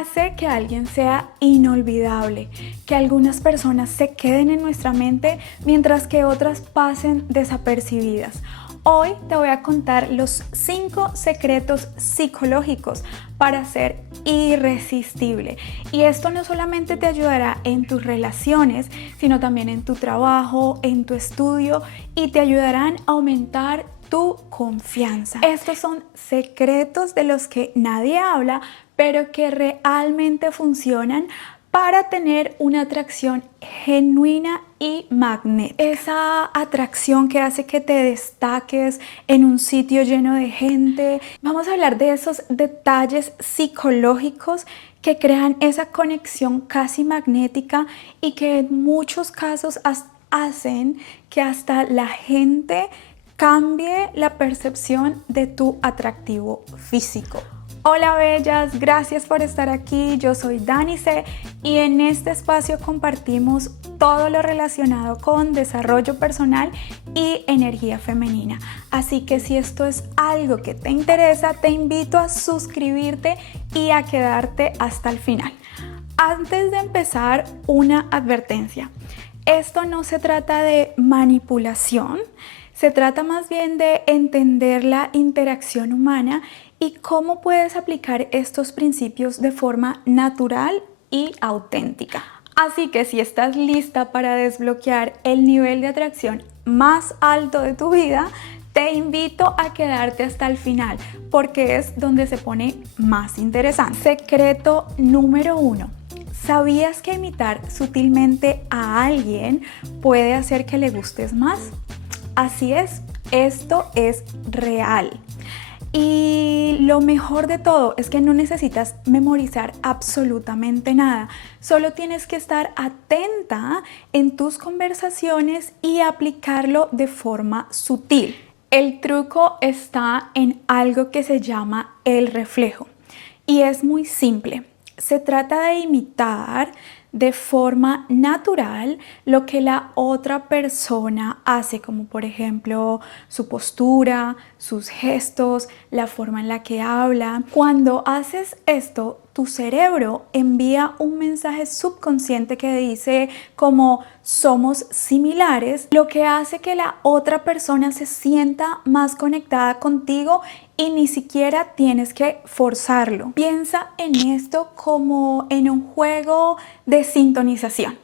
hace que alguien sea inolvidable, que algunas personas se queden en nuestra mente mientras que otras pasen desapercibidas. Hoy te voy a contar los 5 secretos psicológicos para ser irresistible. Y esto no solamente te ayudará en tus relaciones, sino también en tu trabajo, en tu estudio, y te ayudarán a aumentar tu confianza. Estos son secretos de los que nadie habla, pero que realmente funcionan para tener una atracción genuina y magnética. Esa atracción que hace que te destaques en un sitio lleno de gente. Vamos a hablar de esos detalles psicológicos que crean esa conexión casi magnética y que en muchos casos hacen que hasta la gente cambie la percepción de tu atractivo físico. Hola bellas, gracias por estar aquí. Yo soy Dani C y en este espacio compartimos todo lo relacionado con desarrollo personal y energía femenina. Así que si esto es algo que te interesa, te invito a suscribirte y a quedarte hasta el final. Antes de empezar, una advertencia. Esto no se trata de manipulación, se trata más bien de entender la interacción humana y cómo puedes aplicar estos principios de forma natural y auténtica. Así que si estás lista para desbloquear el nivel de atracción más alto de tu vida, te invito a quedarte hasta el final porque es donde se pone más interesante. Secreto número 1. ¿Sabías que imitar sutilmente a alguien puede hacer que le gustes más? Así es, esto es real. Y lo mejor de todo es que no necesitas memorizar absolutamente nada. Solo tienes que estar atenta en tus conversaciones y aplicarlo de forma sutil. El truco está en algo que se llama el reflejo. Y es muy simple. Se trata de imitar de forma natural lo que la otra persona hace, como por ejemplo su postura, sus gestos, la forma en la que habla. Cuando haces esto, tu cerebro envía un mensaje subconsciente que dice como somos similares, lo que hace que la otra persona se sienta más conectada contigo y ni siquiera tienes que forzarlo. Piensa en esto como en un juego de sintonización.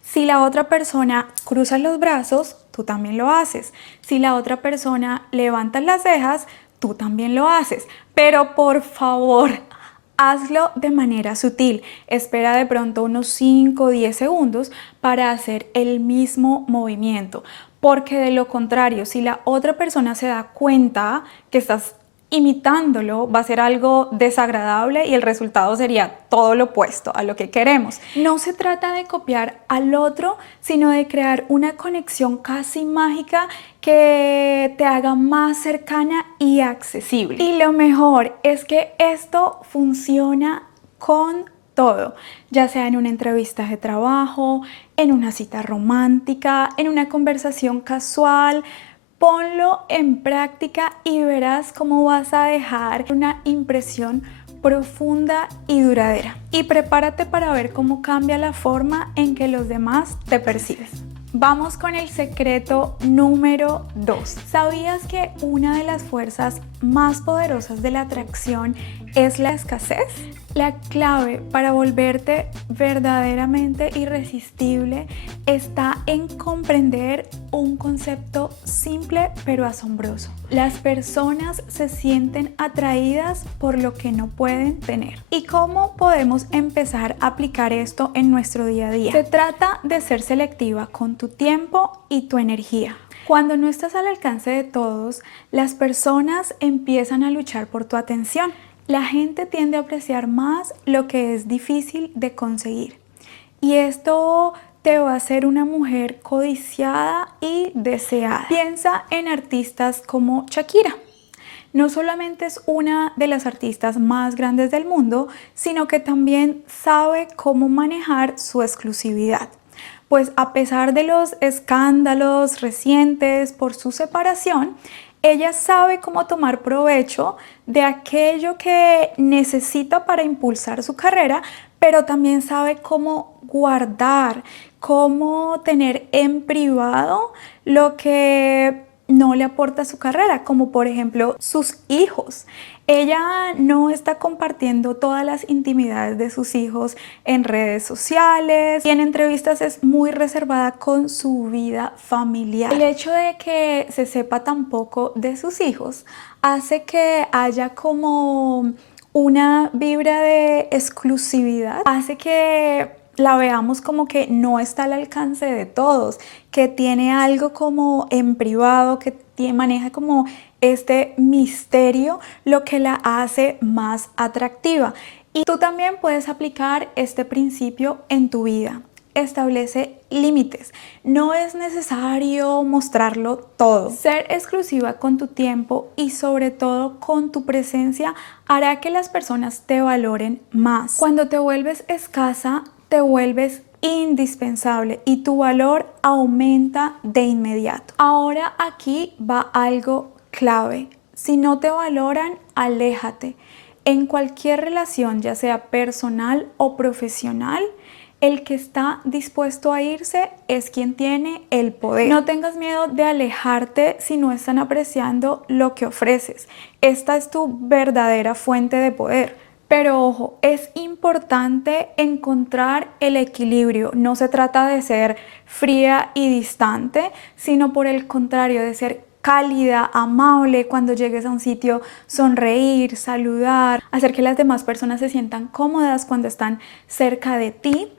Si la otra persona cruza los brazos, tú también lo haces. Si la otra persona levanta las cejas, tú también lo haces. Pero por favor, hazlo de manera sutil. Espera de pronto unos 5 o 10 segundos para hacer el mismo movimiento. Porque de lo contrario, si la otra persona se da cuenta que estás imitándolo, va a ser algo desagradable y el resultado sería todo lo opuesto a lo que queremos. No se trata de copiar al otro, sino de crear una conexión casi mágica que te haga más cercana y accesible. Y lo mejor es que esto funciona con todo, ya sea en una entrevista de trabajo, en una cita romántica, en una conversación casual. Ponlo en práctica y verás cómo vas a dejar una impresión profunda y duradera. Y prepárate para ver cómo cambia la forma en que los demás te perciben. Vamos con el secreto número 2. ¿Sabías que una de las fuerzas más poderosas de la atracción es la escasez? La clave para volverte verdaderamente irresistible está en comprender un concepto simple pero asombroso. Las personas se sienten atraídas por lo que no pueden tener. ¿Y cómo podemos empezar a aplicar esto en nuestro día a día? Se trata de ser selectiva con tu tiempo y tu energía. Cuando no estás al alcance de todos, las personas empiezan a luchar por tu atención. La gente tiende a apreciar más lo que es difícil de conseguir. Y esto te va a hacer una mujer codiciada y deseada. Piensa en artistas como Shakira. No solamente es una de las artistas más grandes del mundo, sino que también sabe cómo manejar su exclusividad. Pues a pesar de los escándalos recientes por su separación, Ella sabe cómo tomar provecho de aquello que necesita para impulsar su carrera, pero también sabe cómo guardar, cómo tener en privado lo que no le aporta a su carrera, como por ejemplo sus hijos. Ella no está compartiendo todas las intimidades de sus hijos en redes sociales y en entrevistas es muy reservada con su vida familiar. El hecho de que se sepa tan poco de sus hijos hace que haya como una vibra de exclusividad, hace que la veamos como que no está al alcance de todos, que tiene algo como en privado, que maneja como este misterio, lo que la hace más atractiva. Y tú también puedes aplicar este principio en tu vida. Establece límites. No es necesario mostrarlo todo. Ser exclusiva con tu tiempo y sobre todo con tu presencia hará que las personas te valoren más. Cuando te vuelves escasa, te vuelves indispensable y tu valor aumenta de inmediato. Ahora aquí va algo clave. Si no te valoran, aléjate. En cualquier relación, ya sea personal o profesional, el que está dispuesto a irse es quien tiene el poder. No tengas miedo de alejarte si no están apreciando lo que ofreces. Esta es tu verdadera fuente de poder. Pero ojo, es importante encontrar el equilibrio. No se trata de ser fría y distante, sino por el contrario, de ser cálida, amable, cuando llegues a un sitio, sonreír, saludar, hacer que las demás personas se sientan cómodas cuando están cerca de ti.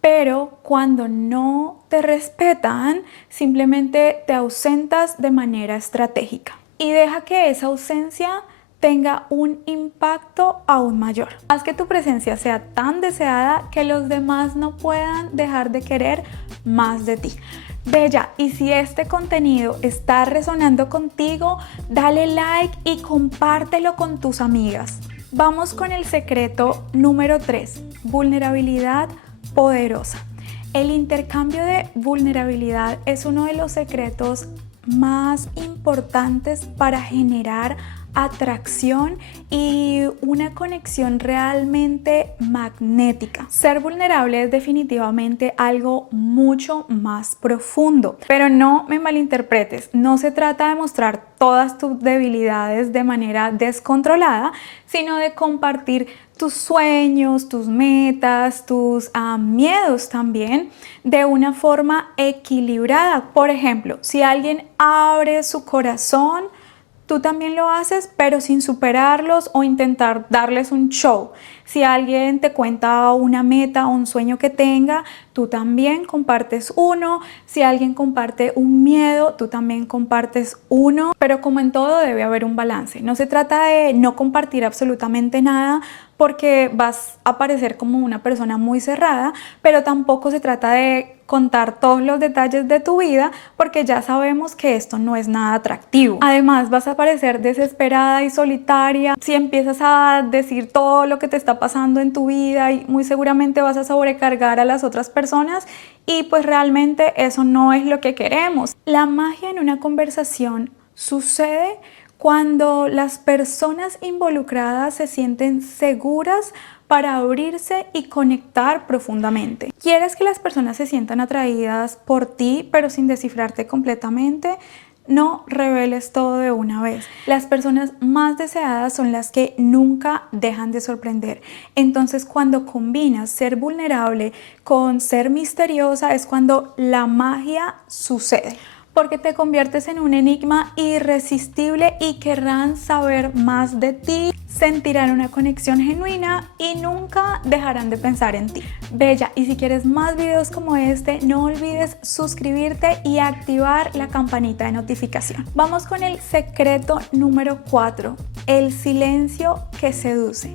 Pero cuando no te respetan, simplemente te ausentas de manera estratégica. Y deja que esa ausencia tenga un impacto aún mayor. Haz que tu presencia sea tan deseada que los demás no puedan dejar de querer más de ti. Bella, y si este contenido está resonando contigo, dale like y compártelo con tus amigas. Vamos con el secreto número 3, vulnerabilidad poderosa. El intercambio de vulnerabilidad es uno de los secretos más importantes para generar atracción y una conexión realmente magnética. Ser vulnerable es definitivamente algo mucho más profundo, pero no me malinterpretes, no se trata de mostrar todas tus debilidades de manera descontrolada, sino de compartir tus sueños, tus metas, tus miedos también de una forma equilibrada. Por ejemplo, si alguien abre su corazón, tú también lo haces, pero sin superarlos o intentar darles un show. Si alguien te cuenta una meta o un sueño que tenga, tú también compartes uno. Si alguien comparte un miedo, tú también compartes uno. Pero como en todo debe haber un balance. No se trata de no compartir absolutamente nada porque vas a parecer como una persona muy cerrada, pero tampoco se trata de contar todos los detalles de tu vida porque ya sabemos que esto no es nada atractivo. Además, vas a parecer desesperada y solitaria si empiezas a decir todo lo que te está pasando en tu vida y muy seguramente vas a sobrecargar a las otras personas y pues realmente eso no es lo que queremos. La magia en una conversación sucede cuando las personas involucradas se sienten seguras para abrirse y conectar profundamente. ¿Quieres que las personas se sientan atraídas por ti, pero sin descifrarte completamente? No reveles todo de una vez. Las personas más deseadas son las que nunca dejan de sorprender. Entonces, cuando combinas ser vulnerable con ser misteriosa, es cuando la magia sucede. Porque te conviertes en un enigma irresistible y querrán saber más de ti, sentirán una conexión genuina y nunca dejarán de pensar en ti. Bella, y si quieres más videos como este, no olvides suscribirte y activar la campanita de notificación. Vamos con el secreto número 4, el silencio que seduce.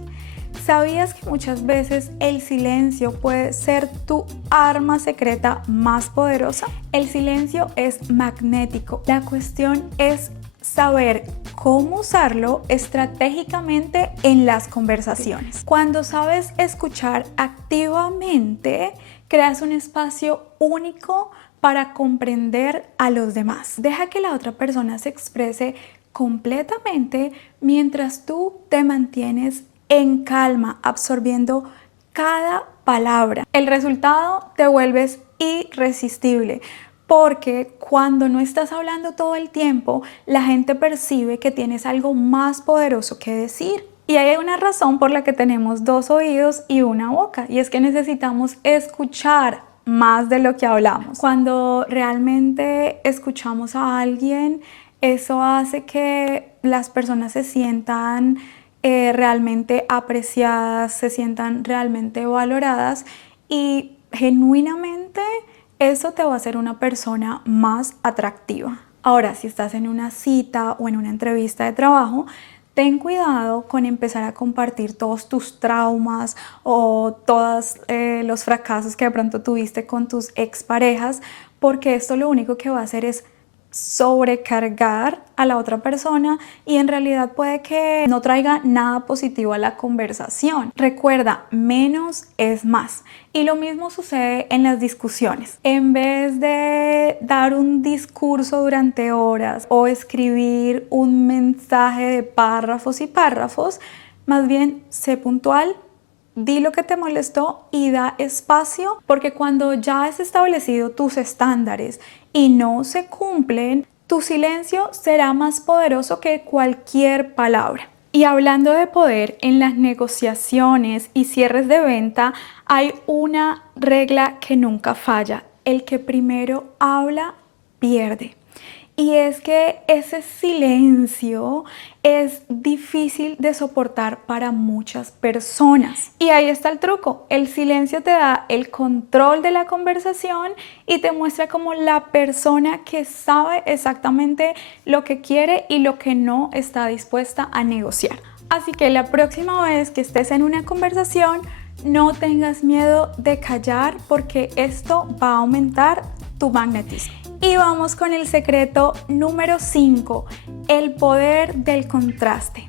¿Sabías que muchas veces el silencio puede ser tu arma secreta más poderosa? El silencio es magnético. La cuestión es saber cómo usarlo estratégicamente en las conversaciones. Cuando sabes escuchar activamente, creas un espacio único para comprender a los demás. Deja que la otra persona se exprese completamente mientras tú te mantienes en calma, absorbiendo cada palabra. El resultado, te vuelves irresistible, porque cuando no estás hablando todo el tiempo, la gente percibe que tienes algo más poderoso que decir. Y hay una razón por la que tenemos dos oídos y una boca, y es que necesitamos escuchar más de lo que hablamos. Cuando realmente escuchamos a alguien, eso hace que las personas se sientan realmente apreciadas, se sientan realmente valoradas, y genuinamente eso te va a hacer una persona más atractiva. Ahora, si estás en una cita o en una entrevista de trabajo, ten cuidado con empezar a compartir todos tus traumas o todos los fracasos que de pronto tuviste con tus exparejas, porque esto lo único que va a hacer es sobrecargar a la otra persona y en realidad puede que no traiga nada positivo a la conversación. Recuerda, menos es más. Y lo mismo sucede en las discusiones. En vez de dar un discurso durante horas o escribir un mensaje de párrafos y párrafos, más bien sé puntual. Di lo que te molestó y da espacio, porque cuando ya has establecido tus estándares y no se cumplen, tu silencio será más poderoso que cualquier palabra. Y hablando de poder, en las negociaciones y cierres de venta hay una regla que nunca falla: el que primero habla, pierde. Y es que ese silencio es difícil de soportar para muchas personas. Y ahí está el truco. El silencio te da el control de la conversación y te muestra como la persona que sabe exactamente lo que quiere y lo que no está dispuesta a negociar. Así que la próxima vez que estés en una conversación, no tengas miedo de callar, porque esto va a aumentar tu magnetismo. Y vamos con el secreto número 5, el poder del contraste.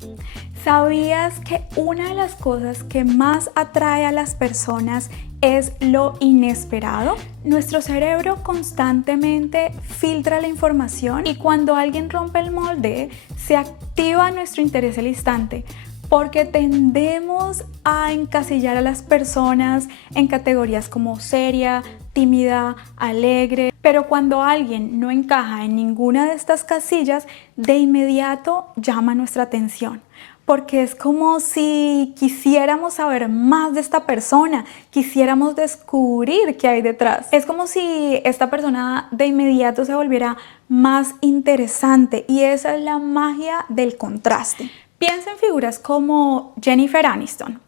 ¿Sabías que una de las cosas que más atrae a las personas es lo inesperado? Nuestro cerebro constantemente filtra la información y cuando alguien rompe el molde, se activa nuestro interés al instante, porque tendemos a encasillar a las personas en categorías como seria, tímida, alegre. Pero cuando alguien no encaja en ninguna de estas casillas, de inmediato llama nuestra atención, porque es como si quisiéramos saber más de esta persona, quisiéramos descubrir qué hay detrás. Es como si esta persona de inmediato se volviera más interesante, y esa es la magia del contraste. Piensa en figuras como Jennifer Aniston,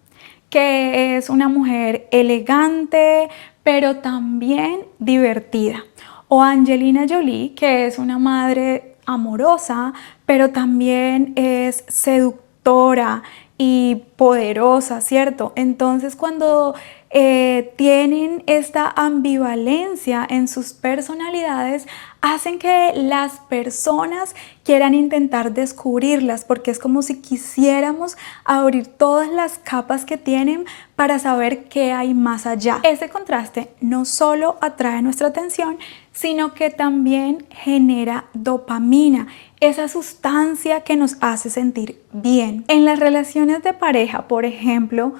que es una mujer elegante, pero también divertida. O Angelina Jolie, que es una madre amorosa, pero también es seductora y poderosa, ¿cierto? Entonces, cuando tienen esta ambivalencia en sus personalidades, hacen que las personas quieran intentar descubrirlas, porque es como si quisiéramos abrir todas las capas que tienen para saber qué hay más allá. Ese contraste no solo atrae nuestra atención, sino que también genera dopamina, esa sustancia que nos hace sentir bien. En las relaciones de pareja, por ejemplo,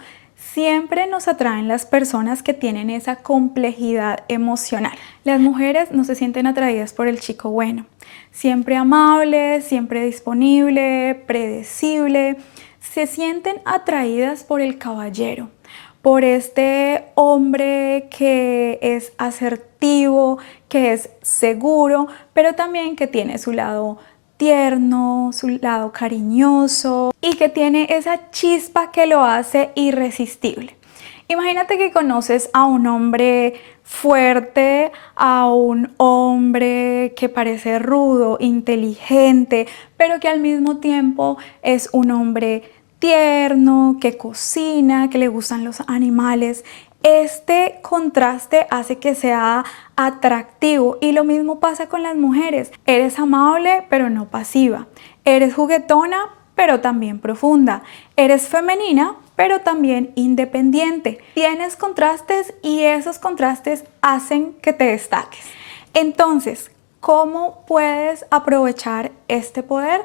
siempre nos atraen las personas que tienen esa complejidad emocional. Las mujeres no se sienten atraídas por el chico bueno, siempre amable, siempre disponible, predecible. Se sienten atraídas por el caballero, por este hombre que es asertivo, que es seguro, pero también que tiene su lado tierno, su lado cariñoso y que tiene esa chispa que lo hace irresistible. Imagínate que conoces a un hombre fuerte, a un hombre que parece rudo, inteligente, pero que al mismo tiempo es un hombre tierno, que cocina, que le gustan los animales. Este contraste hace que sea atractivo, y lo mismo pasa con las mujeres. Eres amable pero no pasiva, eres juguetona pero también profunda, eres femenina pero también independiente. Tienes contrastes y esos contrastes hacen que te destaques. Entonces, ¿cómo puedes aprovechar este poder?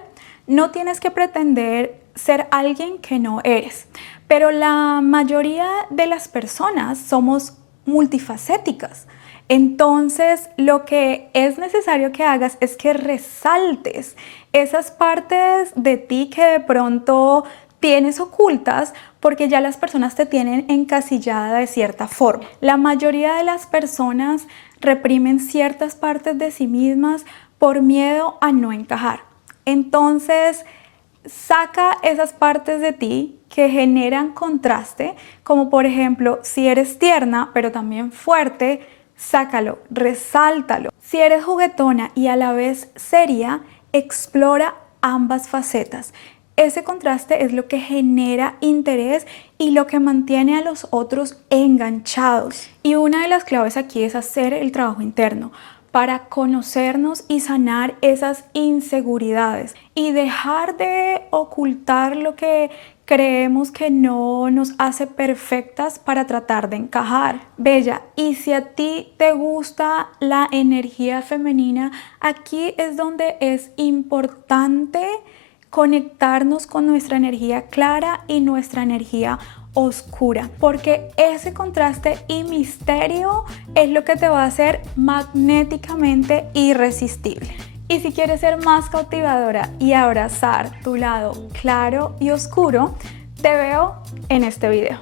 No tienes que pretender ser alguien que no eres, pero la mayoría de las personas somos multifacéticas. Entonces, lo que es necesario que hagas es que resaltes esas partes de ti que de pronto tienes ocultas porque ya las personas te tienen encasillada de cierta forma. La mayoría de las personas reprimen ciertas partes de sí mismas por miedo a no encajar. Entonces, saca esas partes de ti que generan contraste, como por ejemplo, si eres tierna pero también fuerte, sácalo, resáltalo. Si eres juguetona y a la vez seria, explora ambas facetas. Ese contraste es lo que genera interés y lo que mantiene a los otros enganchados. Y una de las claves aquí es hacer el trabajo interno para conocernos y sanar esas inseguridades y dejar de ocultar lo que creemos que no nos hace perfectas para tratar de encajar. Bella, y si a ti te gusta la energía femenina, aquí es donde es importante conectarnos con nuestra energía clara y nuestra energía oscura, porque ese contraste y misterio es lo que te va a hacer magnéticamente irresistible. Y si quieres ser más cautivadora y abrazar tu lado claro y oscuro, te veo en este video.